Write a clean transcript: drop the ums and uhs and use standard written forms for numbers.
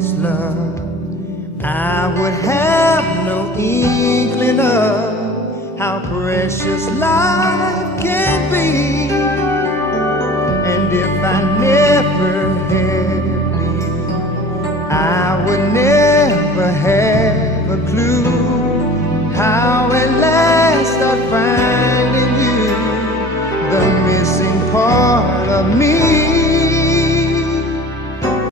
this love, I would have no inkling of how precious life can be. And if I never had been, I would never have a clue